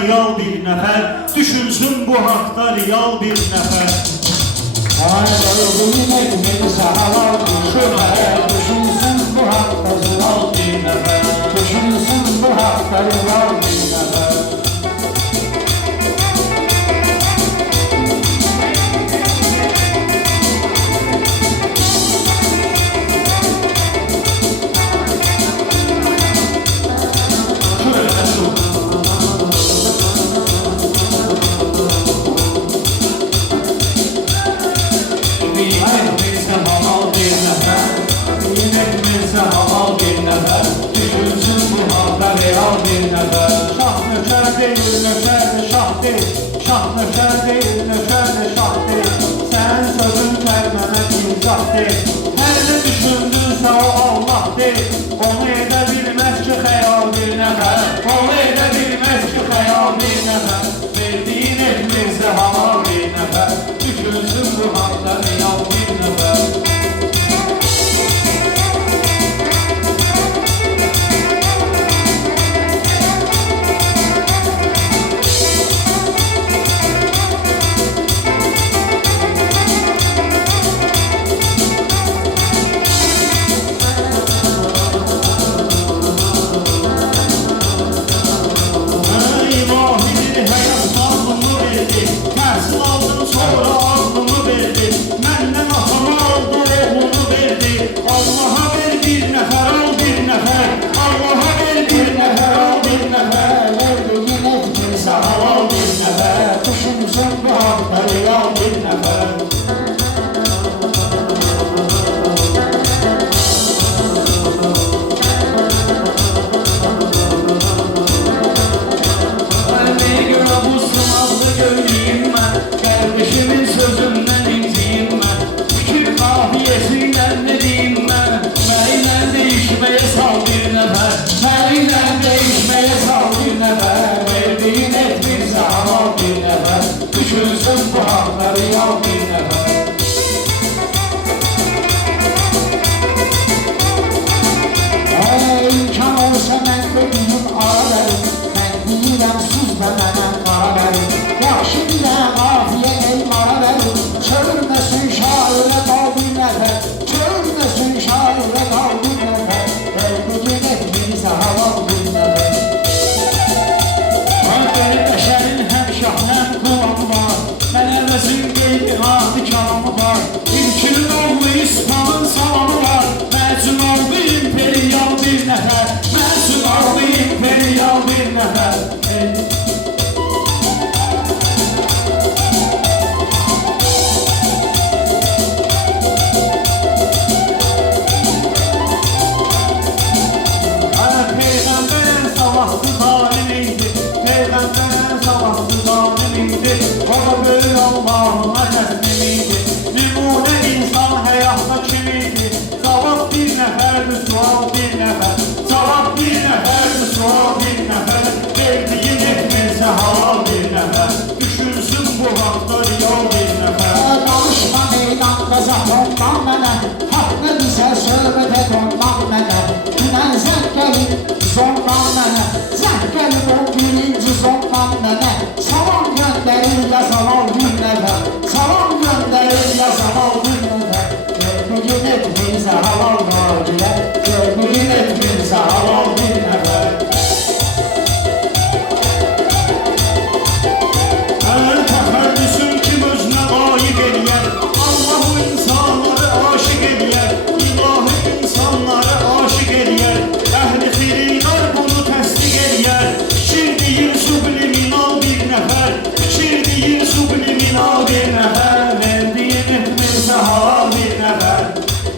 real bir nəfər düşünsün bu haqda real bir nəfər. Düşünsün bu haqda real bir nəfər. Düşünsün bu haqda real bir nəfər. Şah nökər deyil, nökər də şah deyil. Şah nökər deyil, nökər də şah deyil. Sənin sözün kəlmənə izah deyil. Hər nə düşündünsə o Allah deyil. Onu edə bilməz ki xəyal bir nəfər. Onu edə bilməz ki xəyal bir nəfər. Verdiyin etmirsə halal bir nəfər. Düşünsün bu haqda real bir nəfər. Düşünsün bu haqda real bir nəfər. İmkan olsa mən deyim ara verin. Mən deyirəm siz də mənə qara verin. Yaxşı bilə qafiyə elmara verin. Çövürməsin şairə qal bir nəfər. Çövürməsin şairə qal bir nəfər. Bugün etmirsə halal bir nəfər. Bəni bəşərin həm şah həm qulamı var. Mələməsin qeyri adi kəlamı var. İlkinin oğlu İslamın salamı var. Məcun oldu imperial bir nəfər. Məcun oldu imperial bir nəfər. Peyğəmbərin savahlı zalim idi. Peyğəmbərin savahlı zalim idi. O da böyük Allah'ına təslim idi. Nümunə insan həyatda kim idi? Cavab bir nəfərdir, sual bir nəfər. Cavab bir nəfərdir, sual bir nəfər. Verdiyin etmirsə halal bir nəfər. Düşünsün bu haqda real bir nəfər. Danışma meydanda zat ondan mənə. Haqq nə bizə söhbət et ondan mənə. Dünən zəng gəlib zondan mənə. Zəng gəlib o birinci zondan mənə. Salam göndərir yazalal bir nəfər. Salam göndərir yazalal bir nəfər. Görmüyün etmirsə halal nacilə. Görmüyün etmirsə halal bir nəfər. Hər təxəllüsün kim özünə layiq eləyər. Allah-u insanları aşiq eləyər. İlahi insanları aşiq eləyər. Əhl-i xirinlər bunu təsdiq eləyər. Şir deyir subliminal bir nəfər. Şir deyir subliminal bir nəfər. Verdiyin etmirsə halal bir nəfər.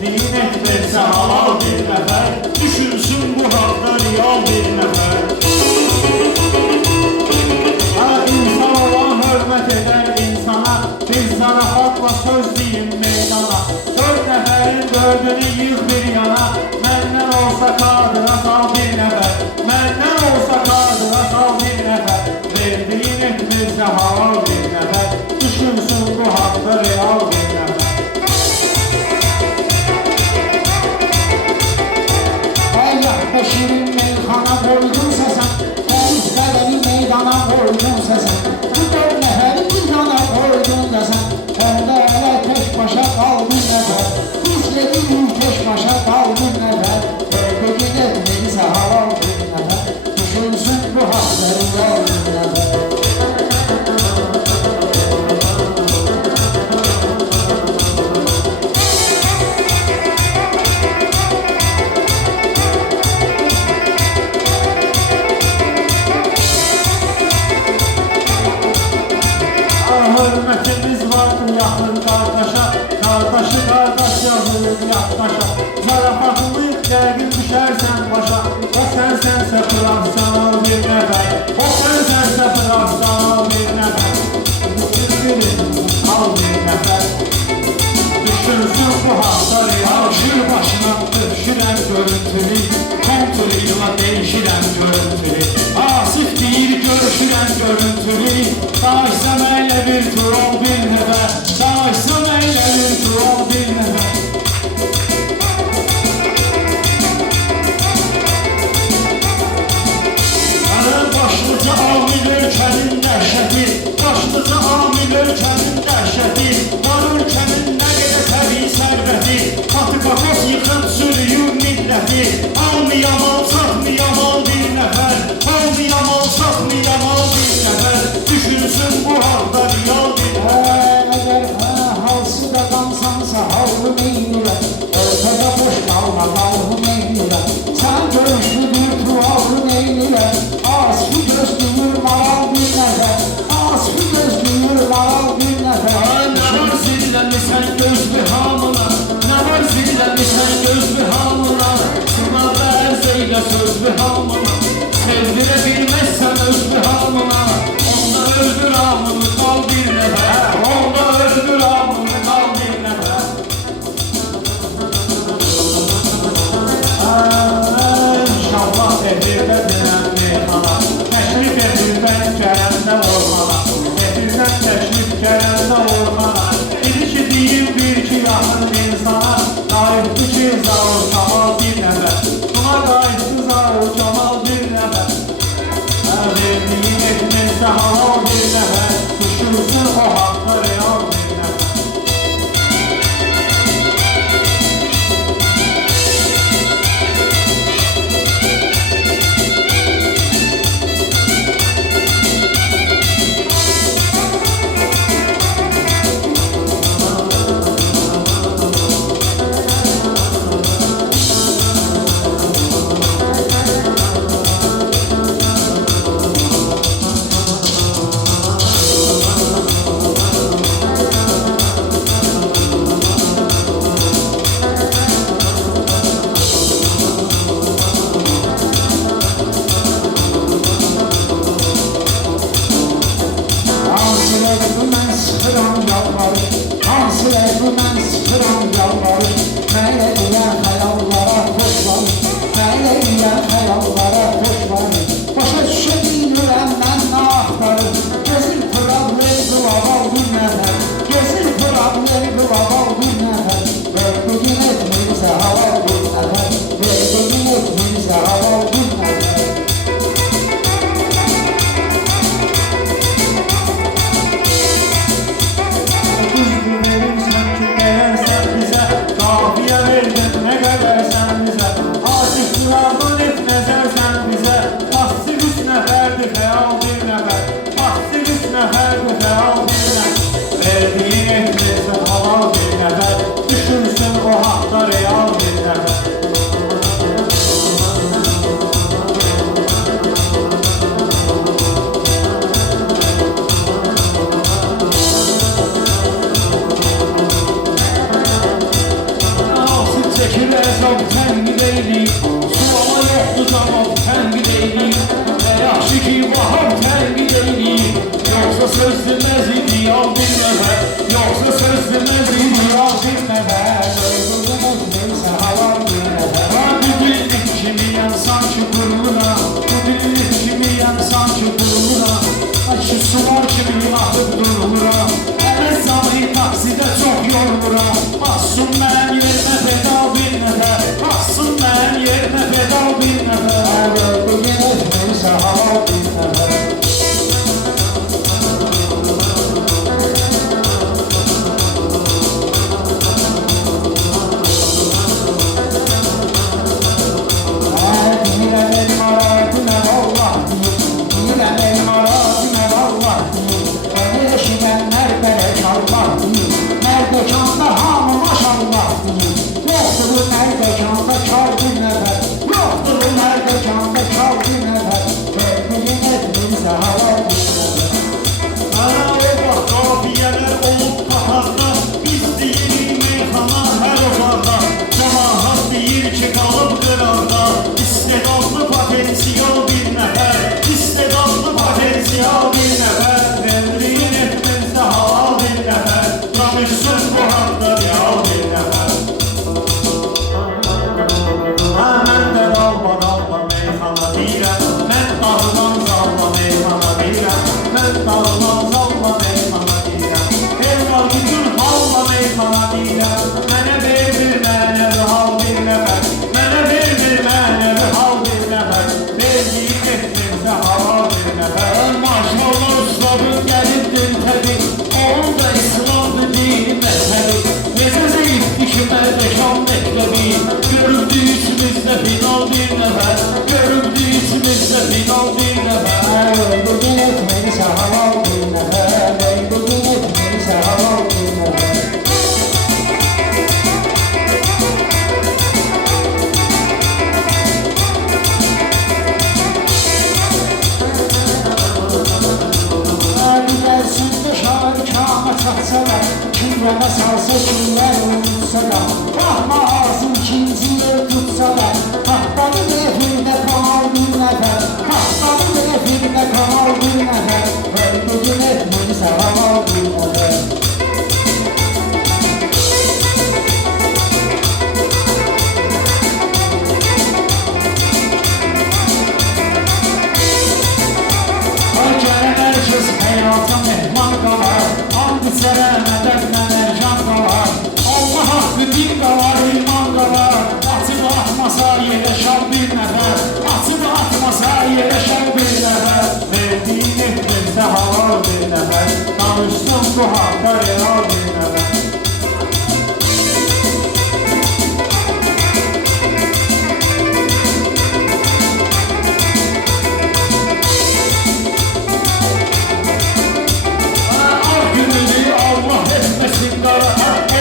Din etmirsə halal bir nəfər. Düşünsün bu haqda real bir nəfər. İnsan olan hörmət edər insana. Biz zarafatla söz deyin meydana. Dörd nəfərin dördünü yığ bir yana. Məndən olsa qadıra sal bir nəfər. Məndən olsa qadıra sal bir nəfər. Verdiyin etmirsə halal bir nəfər. Düşünsün bu haqda real bir nəfər. Şirin meyxana koydunsa sən, Tərif bədəni meydana koy. koydunsa sen, bu dört nəfəri bir yana koydunsa sen, onda elə tek başa kal bir nəfər, biz dedik tek başa kal bir nəfər, Bölgün etmeyse halal bir nəfər, düşünsün bu hakları yol bir nəfər. Hürmetimiz vardır yakın kardeşe, kardeşi kardeş yazılır yaklaşa. Zarafatlı gergin düşersen başa, o sensense bıraksan al bir nefer, o sensense bıraksan al bir nefer. Al bir nefer, düşünsün bu hakları, alışır başına düşüren görüntülü, kontrolüyle değişiren görüntülü. Asif değil görüşüren görüntülü, savaşsam eyle bir troll bir nefer, savaşsam eyle bir troll bir nefer. Başlıca amil ülkenin dəhşəti, başlıca amil ülkenin dəhşəti, var ülkenin nə qədər təbii sərvəti, katı kakos yıxıb sürüyür milləti, almayam al, satmayam al bir nəfər, almayam al, satmayam al bir nəfər, düşünsün bu haqda real bir nəfər. Əgər halsı da qansansa halını eylirə, ortada boş qalma qalını eylirə, sən görüşlü bir tuvalını eylirə, asfı gözlüyür maral bir nəfər, asfı gözlüyür maral bir nəfər. Nə var zilləmisən gözlü hamına, nə var zilləmisən gözlü hamına, sınavda ərz eylə sözlü hamına, sevdirə bilməzsən özlü hamına, onda öldür hamını qal bir nəfər, onda öldür hamını qal bir nəfər. İnşallah edirdə dinən meyxana, təşrif edirdən gələndə ormana, edirdən təşrif gələndə ormana, dedi ki deyim bir ki yaxın insana, qayıtdı ki Zaur Kamal bir nəfər, buna qayıtdı Zaur Kamal bir nəfər. Verdiyin etmezsə halal bir nəfər, düşünsün o haqda real bir nəfər. Ana o vaxt qafiyələr olub qatarda, biz deyirik meyxana hər ozarda. Cəmahat deyir ki, qalıb qırarda, istedadlı potensial bir nəfər, istedadlı potensial bir nəfər, verdiyin etmizdə halal bir nəfər, danışsın bu haqda real bir nəfər. Mən də dalma meyxana deyirəm, mən dağılan zalma meyxana deyirəm, mən dağılan zalma meyxana deyirəm, elvar bütün halma meyxana deyirəm, mənə vermir mənəvi hal bir nəfər, mənə vermir mənəvi hal bir nəfər, verdiyin etmizdə halal bir nəfər. Maşallah ustadın gəlibdir təbi, onun da İslam'dır dini məzhəbi, necə zeyifdir ki Mərdəkan məkləbi, görüldü içimizdə final bir nəfər, görüldü içimizdə final bir nəfər. Bugün etmeyse halal bir nefer, bugün etmeyse halal bir nefer. Gidersin şarkama çatsalar, kimlere salsa kimler unutsa da, rahma ağzın ikinciye tutsalar, tahtanın efirde kanal bir nefer, tahtanın efirde kanal bir nefer, bugün etmeyse halal bir nefer. Herkes hayata mehman qalar, and içərə mədədlə ərkan qalar, Allah haqqı din qalar, iman qalar, açıb atmasa yerləşən bir nəfər, açıb atmasa yerləşən bir nəfər, verdiyin etmizdə halal bir nəfər, danışsın bu haqda real bir nəfər.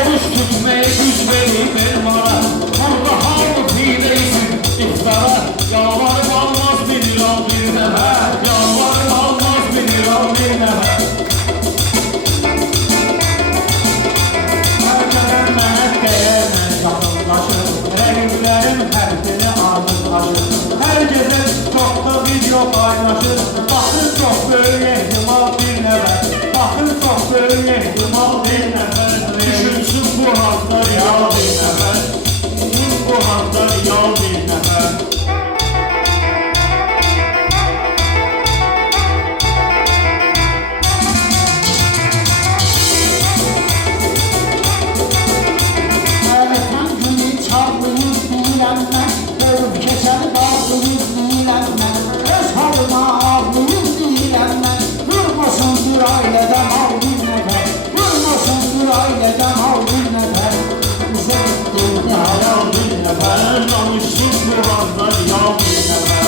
Oruç tutmayı güç verip elmara, burada hamı fileysin iftara, yalvarım almaz bir lira bir nəfər, yalvarım almaz bir lira bir nəfər. Hər gələn mənə dəyərmən yaxınlaşır, rəqiblərim həddini artıqlaşır, hər gecə çoxda video paylaşır, baxın çox böyük ehtimal bir nəfər, baxın çox böyük ehtimal bir nəfər. Düşünsün bu haqda real bir nəfər, bu haqda real bir nəfər. Erkan günü çarpıyız deyiləm mən, görüb keçəni bağlıyız deyiləm mən, öz halıma ağlıyız deyiləm mən, vurmasın bir ailədən al bir nəfər, vurmasın bir ailədən al bir nəfər, bizə etdiğini hayal bir Nəfər danışsın bu haqda real bir nəfər.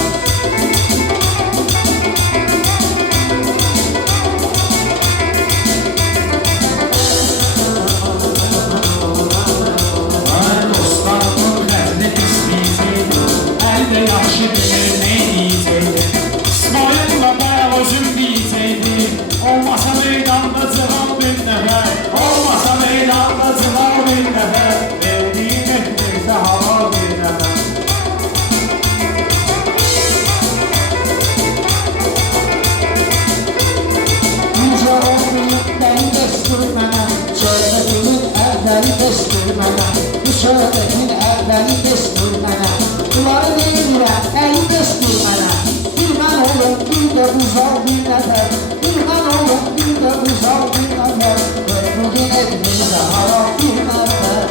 Dostlarımın xətli pisliyidir, əldə yaxşı bilir nə deyəcəkdir, İsmail'la bayaq özüm deyəcəkdir, olmasa meydanda cıqan bir nəfər, olmasa meydanda cıqan bir nəfər, verdiyin etmizdə halal bir nəfər. Yüce olmayıp beni destur mənə, söhbətimin əvvəli destur mənə, bu söhbətin əvvəli destur mənə, bunları deyirəm, əli destur mənə, bir mən olum, bir də uzaq bir nəfər, bir mən olum, bir də uzaq bir nəfər, bugün etmeysə halal bir nəfər.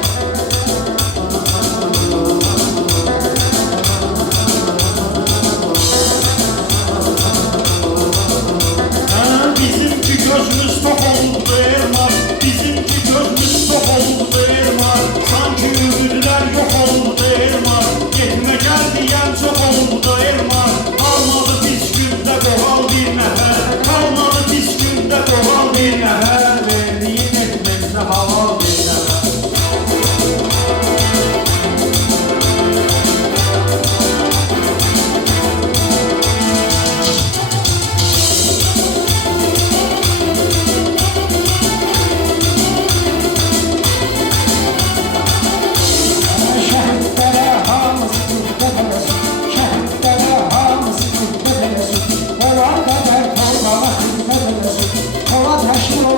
Bizimki gözümüz tok oldu elmar, bizimki gözümüz tok oldu elmar, sanki ümidlər yok oldu elmar, getmə gəl deyən çox oldu elmar, almadı biz gündə qoğal bir nəfər.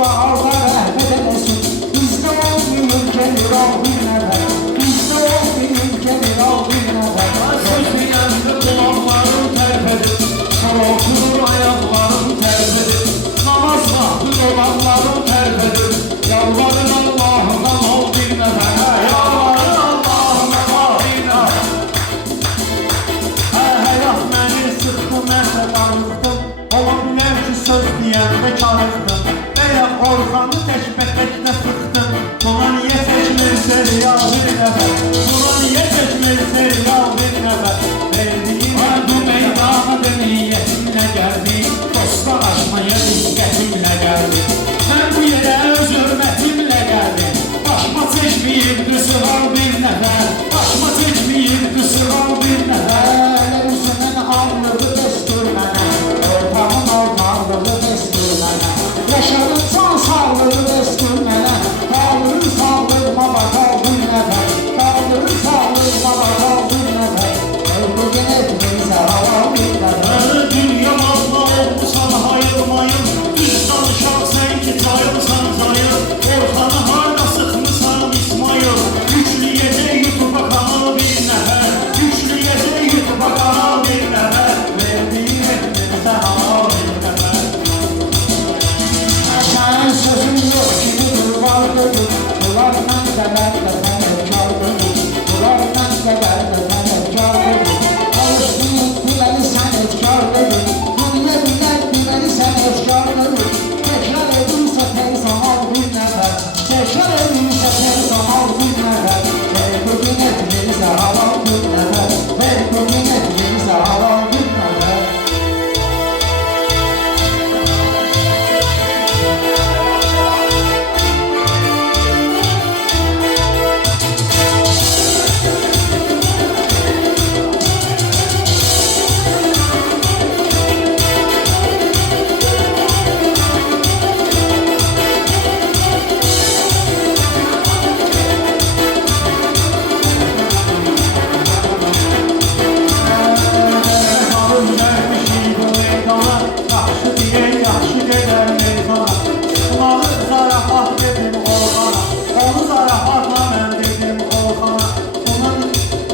arda rəhmət eləsin. Bizdə olmayın gelir al bir nəfər. Bizdə olmayın gelir al bir nəfər. Söz deyəndə qulaqlarım tərpədir, oxunur ayaqlarım tərpədir, namaz vaxtı dolaqlarım tərpədir, yalvarın Allah'ından ol bir nəfər, yalvarın Allah'ından ol bir nəfər. Həyat məni sıxdı, mən də darıxdım, ola bilər ki söz deyəndə karıxdım, veya Orxanı təkbətəkdə sıxdım, buna niyə çəkmirsə ya bir nəfər, buna niyə çəkmirsə ya bir nəfər. Bu meydana deniyetimle geldim, dostlar aşmaya diqqətimlə gəldim. Mən bu yerə öz hörmətimlə gəldim, başıma çəkməyibdi sığal bir nəfər, başıma çəkməyibdi sığal bir nəfər. Üzümün allığı destur mənə, ortağın olmalığı destur mənə. Yaşadın can sağlığı destur mənə, kaldırın sağlığıma bakal bir nəfər, kaldırın sağlığıma bakal bir nəfər. Bugün etmeyse hava bir nəfər. Dünya malına olmuşsan hayırmayım, düz danışaq sən ki cayılsan zayıl, Orxanı harda sıxmısan İsmail, yükləyəcək YouTube'a kanal bir nəfər, yükləyəcək YouTube'a kanal bir nəfər, verdiyin etməysə hava bir nəfər. Sənin sözün yok kimi var dedim, bunlarla qədər də fənəkar dedim, bunlarla qədər də fənəkar dedim. Alışdığın biləli sən etkar dedim, dünya bilər biləli sən etkar dedim. Tekrar edirsə teyzan al bir nəfər, tekrar edirsə teyzan al bir nəfər. Ver bugün etməyizə halal bir nəfər, ver bugün etməyizə halal bir nəfər. Alın gəlmişik bu meydana, yaxşı deyək, yaxşı gedər meydana. Kulağı zarafat dedim Orxana, onu zarafatla mən dedim Orxana.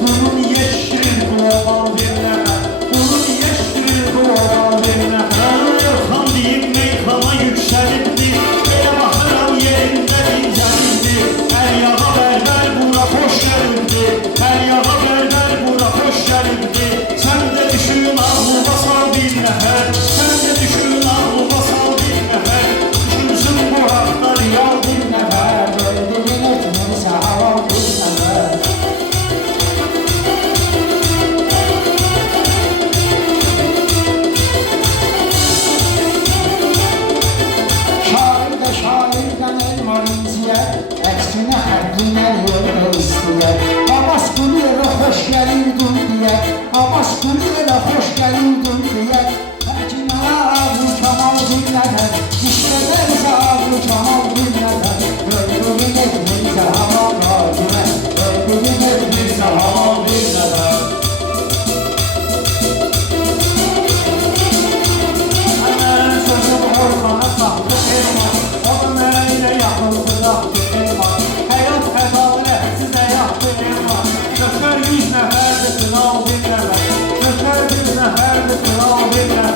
Bunu niyə şirin bu oğlan bir nəfər, bunu niyə şirin bu oğlan bir nəfər. Orxan deyib meydana yüksəlibdi, belə baxıram yerində dincəlibdi. Hər yağa bərbər bura xoş gəlibdi, hər yağa bərbər bura xoş gəlibdi. Sən də düşün ağlıma sal bir nəfər, sən də düşün ağlıma sal bir nəfər. Düşünsün bu haqda real bir nəfər. Bugün etməyizə halal bir nəfər. Şair də şairdən elmar inciyə, əksinə həddinlər yolda istəyər. Abbas Quliyevə xoş gəlirdin deyə, Abbas Quliyevə xoş gəlirdin deyə. Həkimlərə ağlı kamal bir nəfər, işlədərsə ağlı kamal bir nəfər. Bugün etməyizə halal racimə, bugün etməyizə halal bir nəfər. Mən sözüm Orxana saxtı elman, o da mənə ilə yaxıldı yaxdı elman. Həyat ədalətsiz həyatdı elman, götür 100 nəfərdir final bir nəfər, götür 100 nəfərdir final bir nəfər.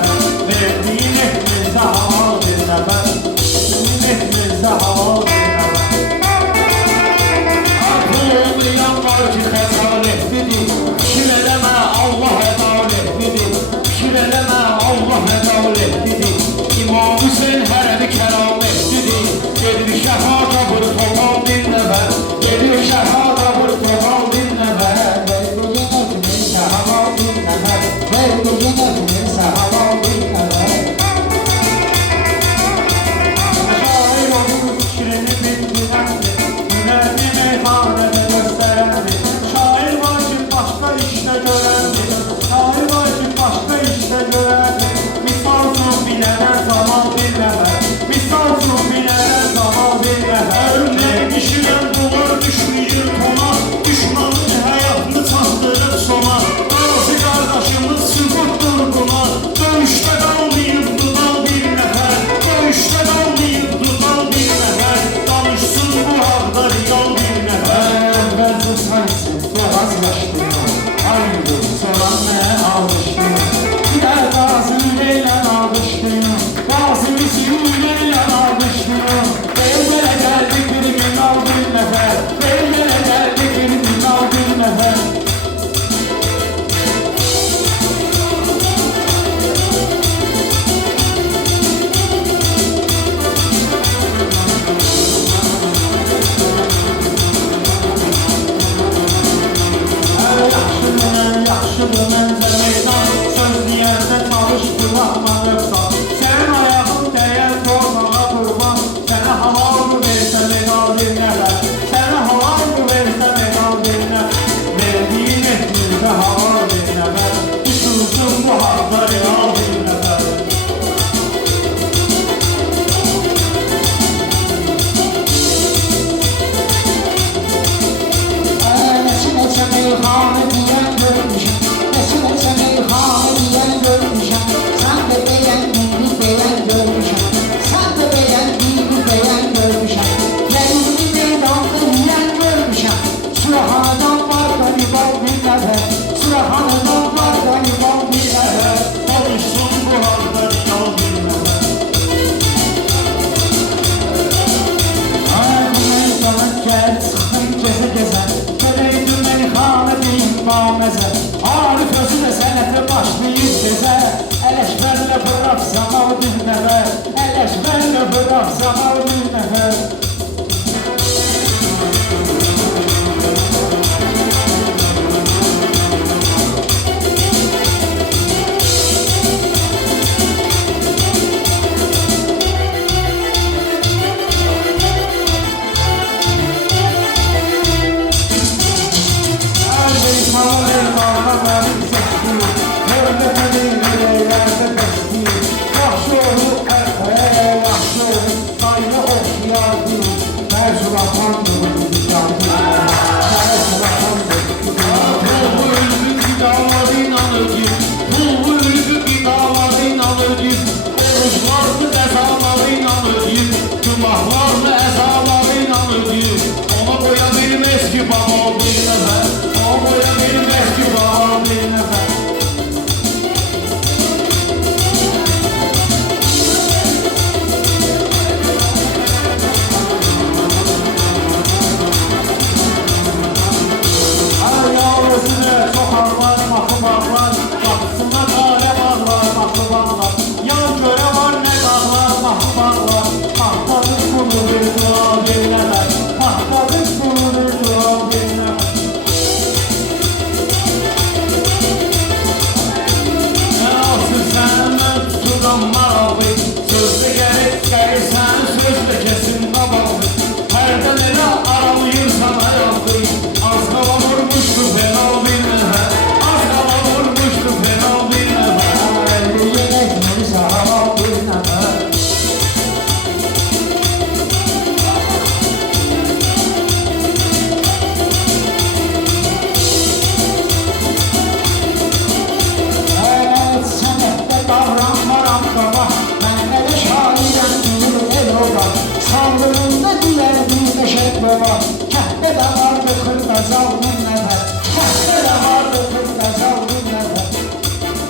Zaman bir nəfər Ona koya bilmez ki baba bir nəfər Ona koya bilmez ki baba bir nəfər Ay yavrusunu sokarlar, maxı bağlar Qapısına qale bağlar, maxı bağlar Yan göre var ne dağlar, maxı bağlar Mahtadır bunu bir dua bir nəfər Mahtadır bunu bir dua bir nəfər Ne olsun səndən tuturam maralı Sözdə gəlirsən, sözdə kesin qabalı Hərdən elə aralayırsan ayalı Az qala vurmuşdu fenal bir nəfər Az qala vurmuşdu fenal bir nəfər Yürek neyse hava bir nəfər Evet sənətdə davranmaram baba Mən elə şairəm bilir el ola Saldırında dilər bir neşət baba Kəhdə də vardı xırqazal bir nəfər Kəhdə də vardı xırqazal bir nəfər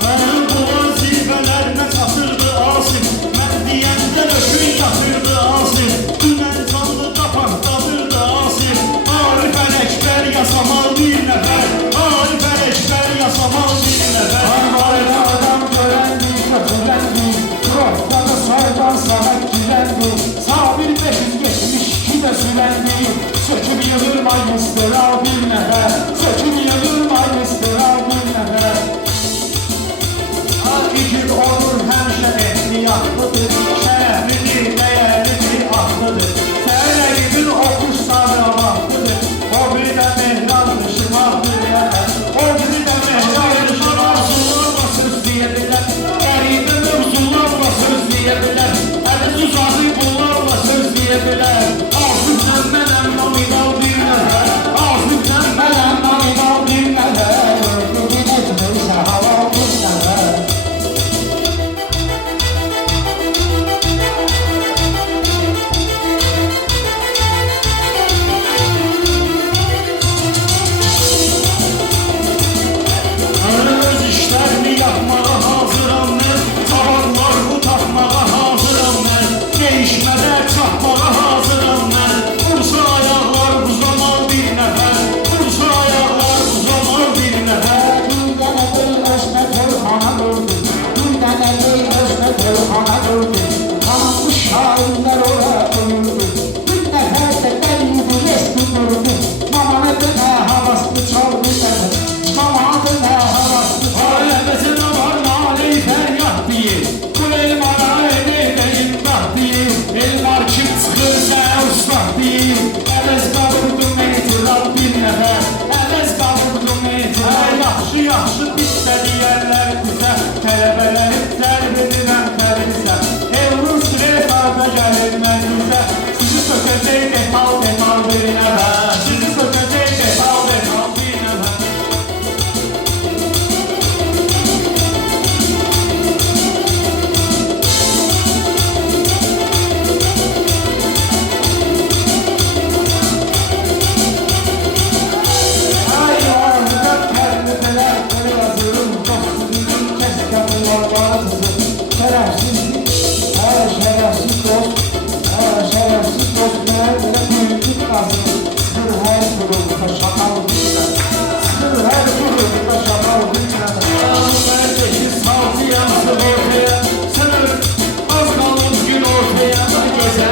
Mənim bu vəzifələrimə çatırdı Asif Mən deyəndə lökün yatırdı Asif Dünən canlı tapaqdadırdı Asif Arif Ələkbər yasamal bir nəfər Arif Ələkbər yasamal bir nəfər Arvarda adam görəndi, kötüləndi Profda da soydan sağa giləndi Sabir 572 də süləndi Söküb yığırmay istiral bir nəfər Söküb yığırmay istiral bir nəfər İgid olur həmişə ehtiyatlıdır Şərəflidir, dəyərlidir, ahlıdır Sərəqibin oxuş sabravaxtıdır O biri də mehrandır, şımaqdır O biri də mehrandır, şımaqlarla söz deyə bilər Qəribə mövzularla söz deyə bilər Əliz uzadı bunlarla söz deyə bilər Asıbsən mənəm nominal bir nəfər Asıbsən mənəm nominal bir nəfər Yürek neyse hava bir nəfər Öz işlərini yapmağa hazıram mən Tavanlar bu tapmağa hazıram mən Değişmədə çatmağa hazıram mən Vursa ayaqlar bu zaman bir nəfər Vursa ayaqlar bu zaman bir nəfər Bir dənə deyil özünə tölxana gördü Bir dənə deyil özünə tölxana gördü Tanınmış şairlər ora ölürdü Bir nəfər də dəliydi resmi gördü Mamanı dönə havaslı çal bir nəfər Mamanı dönə havaslı çal Ailəbəsin var naleyi fəryat deyir Bu elmana edəyim bax deyir Elmar kim çıxır sənə ustaq deyir Əvəz qavurdum etiraz bir nəfər Əvəz qavurdum etiraz Yaxşı yaxşı bitdə deyərlər bizə Tələbələri zərb edirəm təbrizə Elvin stres arda gəlir mənimizə Sizi sökəcək detal detal bir nəfər Sizi sökəcək detal detal bir nəfər Ay orada pərlələr belə yazırım Dostluğun kəskəmi yollarızı Şərəfsizlik, şərəfsiz dost Şərəfsiz dost mənə belə büyüklük lazım Sır hər qurulda şakal bilməm Sır hər qurulda şakal bilməm Saltı yansın ortaya Sen az kalın gün ortaya Geze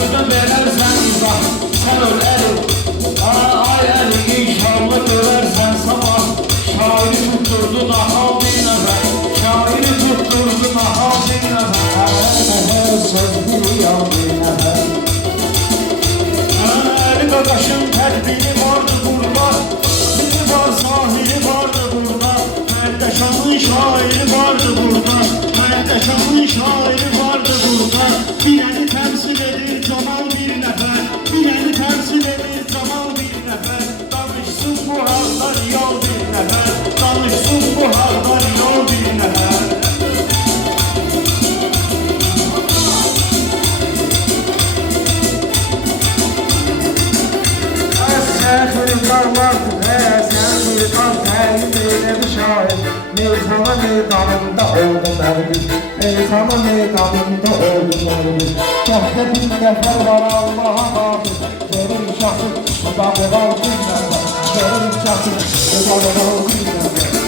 sözde verərsən izah. Sən öl əli, ay əli, inşallah görərsən sabah. Şairi tutturdun ahal bir nəfər, şairi tutturdun ahal bir nəfər. Her söz bir yol bir nefer. Əli qaqaşın tədbiri vardı burada, dili var, zahiri vardı burada. Mərdəşanın şairi vardı burada, Mərdəşanın şairi vardı burada. Binəni təmsil edir Camal bir nəfər, binəni təmsil edir Camal bir nəfər. Danışsın bu hallar yol bir nəfər, danışsın bu hallar yol bir nəfər. Şehrin kalmazdı sen bir kan teyin eyle bir şahit. Meyzana meydanında oldum erbil, meyzana meydanında oldum erbil. Kahve bir nefer var Allah'a hafız, verir şahsın, bu da bu da bir nefer. Verir şahsın, bu da bu da bir nefer.